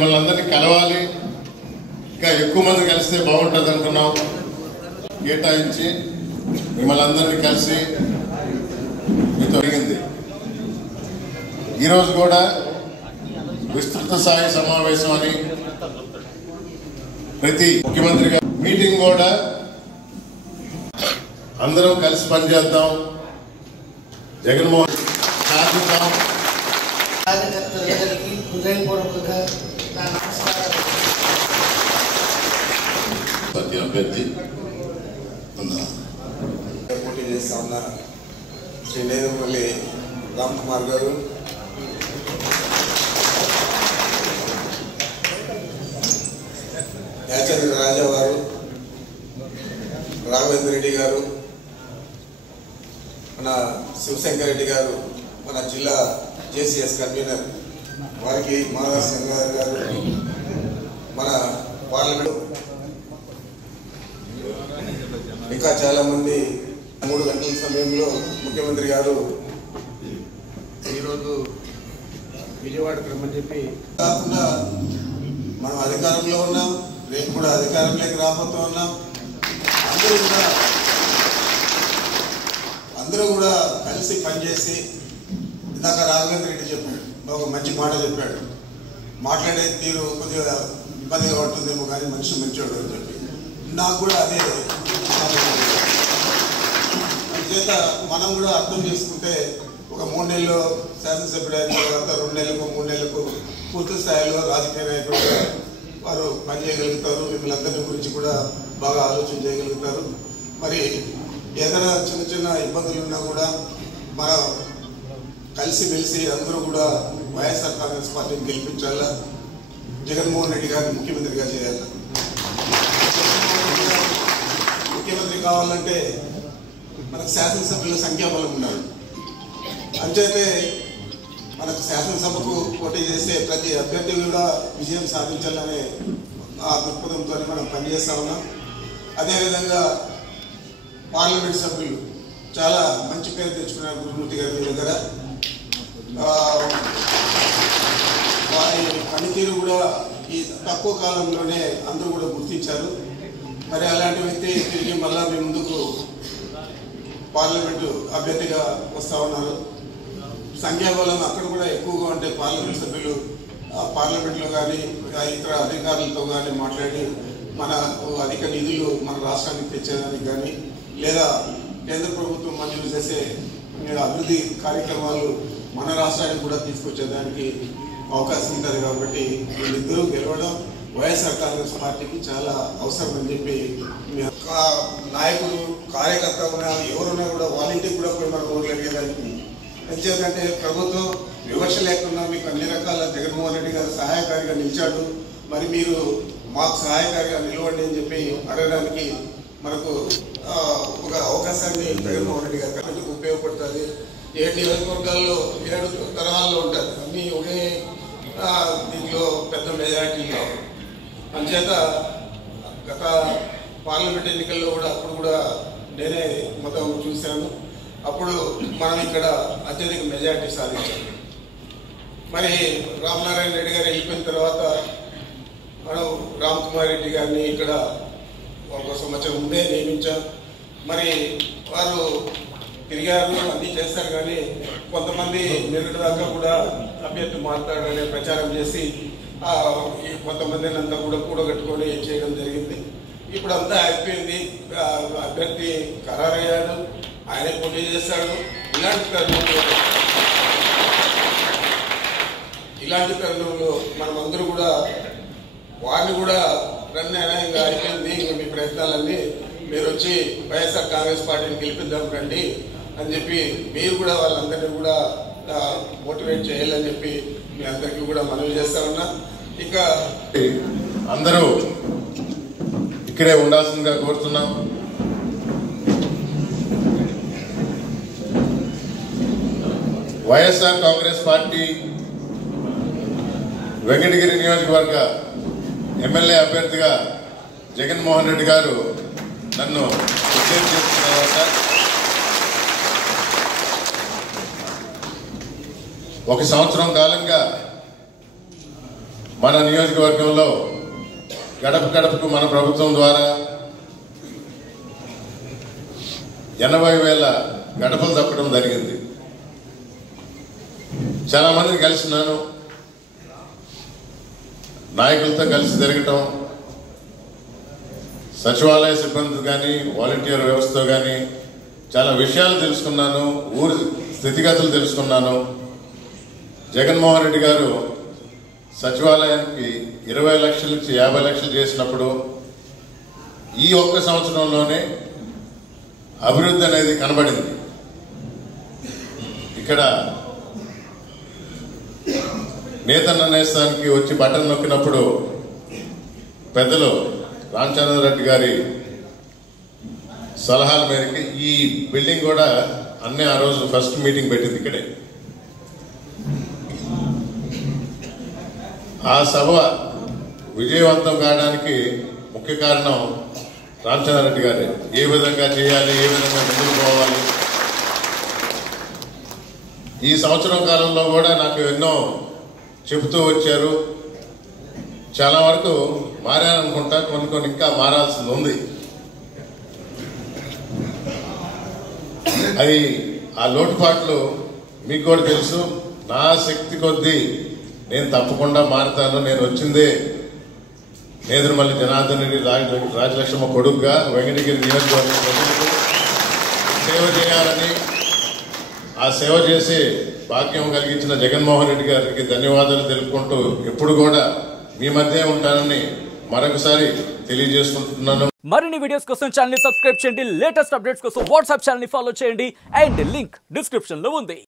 మిమ్మల్ని అందరినీ కలవాలి, ఇంకా ఎక్కువ మంది కలిస్తే బాగుంటుంది అనుకున్నాం. కేటాయించి మిమ్మల్ని అందరినీ కలిసి మీతో జరిగింది. ఈరోజు కూడా విస్తృత స్థాయి సమావేశం అని ప్రతి ముఖ్యమంత్రి గారి మీటింగ్ కూడా అందరం కలిసి పనిచేద్దాం, జగన్మోహన్ సాధిద్దాం. కార్యకర్తలందరికీ హృదయపూర్వకంగా నా నమస్కారాలు. ప్రతి అభ్యర్థి పోటీ చేస్తా ఉన్న శ్రీ నేదుపల్లి రామ్ కుమార్ గారు, యాచంద్ర రాజా గారు, రాఘవేంద్ర రెడ్డి గారు, మన శివశంకర్ రెడ్డి గారు, మన జిల్లా జేసీఎస్ కన్వీనర్ వారికి మాధవ సింగారు గారు, మన పార్లమెంట్ ఇంకా చాలా మంది 3 గంటల సమయంలో ముఖ్యమంత్రి గారు ఈరోజు విజయవాడకు రమ్మని చెప్పి కాకుండా మనం అధికారంలో ఉన్నాం, రేపు కూడా అధికారంలోకి రాబోతూ ఉన్నాం. అందరూ కూడా కలిసి పనిచేసి, ఇందాక రాఘవేంద్ర రెడ్డి చెప్పాడు, ఒక మంచి మాట చెప్పాడు, మాట్లాడే తీరు కొద్దిగా ఇబ్బందిగా ఉంటుందేమో కానీ మనిషి మంచోడు అని చెప్పి, నాకు కూడా అదే చేత మనం కూడా అర్థం చేసుకుంటే ఒక 3 నెలలు శాసనసభ్యుడు అయిన తర్వాత 2 నెలలకు 3 నెలలకు పూర్తి స్థాయిలో రాజకీయ నాయకులుగా వారు పనిచేయగలుగుతారు. మిమ్మల్ని అందరి గురించి కూడా బాగా ఆలోచన చేయగలుగుతారు. మరి ఏదైనా చిన్న చిన్న ఇబ్బందులు ఉన్నా కూడా మనం కలిసిమెలిసి అందరూ కూడా వైఎస్ఆర్ కాంగ్రెస్ పార్టీని గెలిపించాలా, జగన్మోహన్ రెడ్డి గారిని ముఖ్యమంత్రిగా చేయాలి. ముఖ్యమంత్రి కావాలంటే మనకు శాసనసభ్యుల సంఖ్యాబలం ఉండాలి. అంచేతే మనకు శాసనసభకు పోటీ చేసే ప్రతి అభ్యర్థి కూడా విజయం సాధించాలనే ఆ దృక్పథంతో మనం పనిచేస్తా ఉన్నాం. అదేవిధంగా పార్లమెంట్ సభ్యులు చాలా మంచి పేరు తెచ్చుకున్నారు గురుమూర్తి గారి మీ దగ్గర. వారి పనితీరు కూడా ఈ తక్కువ కాలంలోనే అందరూ కూడా గుర్తించారు. మరి అలాంటి వ్యక్తి తిరిగి మళ్ళా మీ ముందుకు పార్లమెంటు అభ్యర్థిగా వస్తూ ఉన్నారు. సంఖ్యాబలం అక్కడ కూడా ఎక్కువగా ఉంటే పార్లమెంట్ సభ్యులు పార్లమెంట్లో కానీ ఇతర అధికారులతో కానీ మాట్లాడి మన అధిక నిధులు మన రాష్ట్రానికి తెచ్చేదానికి కానీ, లేదా కేంద్ర ప్రభుత్వం మంజూరు చేసే అభివృద్ధి కార్యక్రమాలు మన రాష్ట్రానికి కూడా తీసుకొచ్చేదానికి అవకాశం ఉంటుంది. కాబట్టి వీళ్ళిద్దరూ గెలవడం వైఎస్ఆర్ కాంగ్రెస్ పార్టీకి చాలా అవసరం అని చెప్పి నాయకులు కార్యకర్త ఉన్నా ఎవరున్నా కూడా వాలంటీర్ కూడా పోయి మనం ఓట్లు అడిగేదానికి ఎందుకంటే ప్రభుత్వం వివక్ష లేకుండా మీకు అన్ని రకాల జగన్మోహన్ రెడ్డి గారు సహాయకారిగా నిలిచాడు, మరి మీరు మాకు సహాయకారిగా నిలవండి అని చెప్పి అడగడానికి మనకు ఒక అవకాశాన్ని జగన్మోహన్ రెడ్డి గారికి ఉపయోగపడుతుంది. 7 నియోజకవర్గాల్లో 7 తరహాల్లో ఉంటుంది, అన్నీ ఒకే దీంట్లో పెద్ద మెజారిటీలో. అంచేత గత పార్లమెంట్ ఎన్నికల్లో కూడా అప్పుడు కూడా నేనే మొత్తం చూశాను. అప్పుడు మనం ఇక్కడ అత్యధిక మెజారిటీ సాధించాం. మరి రామనారాయణ రెడ్డి గారు వెళ్ళిపోయిన తర్వాత మనం రామ్ కుమార్ రెడ్డి గారిని ఇక్కడ 1 సంవత్సరం ముందే నియమించాం. మరి వారు తిరిగారు, అన్నీ చేస్తారు, కానీ కొంతమంది నిన్నటి దాకా కూడా అభ్యర్థి మాట్లాడాలనే ప్రచారం చేసి కొంతమందిని అంతా కూడా కూడగట్టుకొని చేయడం జరిగింది. ఇప్పుడు అంతా అయిపోయింది, అభ్యర్థి ఖరారయ్యాడు, ఆయనే పోటీ చేస్తాడు. ఇలాంటి తరుణంలో మనమందరూ కూడా వారిని కూడా రన్ అయినా ఇంకా అయిపోయింది, ఇంకా మీ ప్రయత్నాలన్నీ మీరు వచ్చి వైఎస్ఆర్ కాంగ్రెస్ పార్టీని గెలిపిద్దాం రండి అని చెప్పి మీరు కూడా వాళ్ళందరినీ కూడా మోటివేట్ చేయాలని చెప్పి మీ అందరికీ కూడా మనవి చేస్తా ఉన్నా. ఇంకా అందరూ ఇక్కడే ఉండాల్సిందిగా కోరుతున్నాం. వైఎస్ఆర్ కాంగ్రెస్ పార్టీ వెంకటగిరి నియోజకవర్గ ఎమ్మెల్యే అభ్యర్థిగా జగన్మోహన్ రెడ్డి గారు నన్ను విజయం చేసిన తర్వాత 1 సంవత్సరం కాలంగా మన నియోజకవర్గంలో గడప గడపకు మన ప్రభుత్వం ద్వారా 80,000 గడపలు తప్పడం జరిగింది. చాలా మందిని కలిసినాను, నాయకులతో కలిసి తిరగటం, సచివాలయ సిబ్బంది కానీ వాలంటీర్ వ్యవస్థతో కానీ చాలా విషయాలు తెలుసుకున్నాను, ఊరి స్థితిగతులు తెలుసుకున్నాను. జగన్మోహన్ రెడ్డి గారు సచివాలయానికి 20 లక్షల నుంచి 50 లక్షలు చేసినప్పుడు ఈ ఒక్క సంవత్సరంలోనే అభివృద్ధి అనేది కనబడింది. ఇక్కడ నేతన్న నేస్తానికి వచ్చి బటన్ నొక్కినప్పుడు పెద్దలు రామచంద్రారెడ్డి గారి సలహాల మేరకు ఈ బిల్డింగ్ కూడా అన్నీ ఆ రోజు ఫస్ట్ మీటింగ్ పెట్టింది ఇక్కడే. ఆ సభ విజయవంతం కావడానికి ముఖ్య కారణం రామచంద్రారెడ్డి గారే. ఏ విధంగా చేయాలి, ఏ విధంగా ముందుకు పోవాలి. ఈ సంవత్సరం కాలంలో కూడా నాకు ఎన్నో చెబుతూ వచ్చారు. చాలా వరకు మారాలనుకుంటా, కొన్ని ఇంకా మారాల్సింది ఉంది. అది ఆ లోటుపాట్లు మీకు కూడా తెలుసు. నా శక్తి కొద్దీ నేను తప్పకుండా మారుతాను. నేను వచ్చిందే నేదురుమల్లి జనార్దన్ రెడ్డి రాజలక్ష్మ కొడుకుగా వెంకటగిరి నియోజకవర్గ ప్రజలకు సేవ చేయాలని, ఆ సేవ చేసి భాగ్యం కలిగించిన జగన్మోహన్ రెడ్డి గారికి ధన్యవాదాలు తెలుపుకుంటూ ఎప్పుడు కూడా మీ మధ్య ఉంటానని మరొకసారి తెలియజేసుకుంటున్నాను. మరిన్ని వీడియోస్ కోసం ఛానల్ ని సబ్స్క్రైబ్ చేయండి. లేటెస్ట్ అప్డేట్స్ కోసం వాట్సాప్ ఛానల్ ని ఫాలో చేయండి. అండ్ లింక్ డిస్క్రిప్షన్ లో ఉంది.